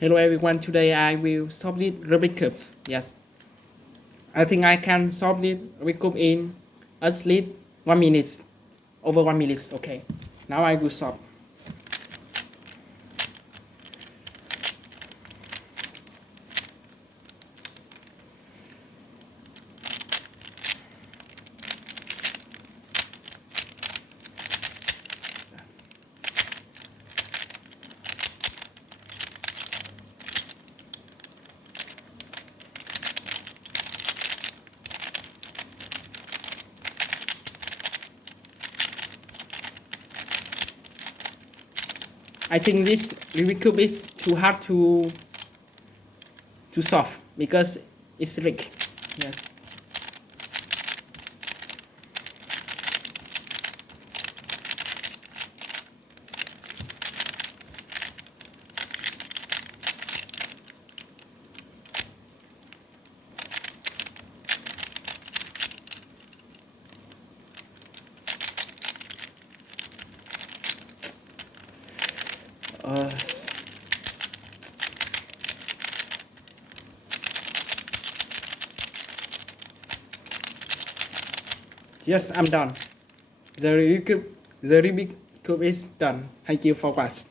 Hello everyone, today I will solve this Rubik Cube. Yes, I think I can solve this Rubik Cube in at least 1 minute, over 1 minute, okay. Now I will solve. I think this Rubik Cube is too hard to solve because it's trick. Yes. Yes, I'm done. The Rubik Cube is done. Thank you for watching.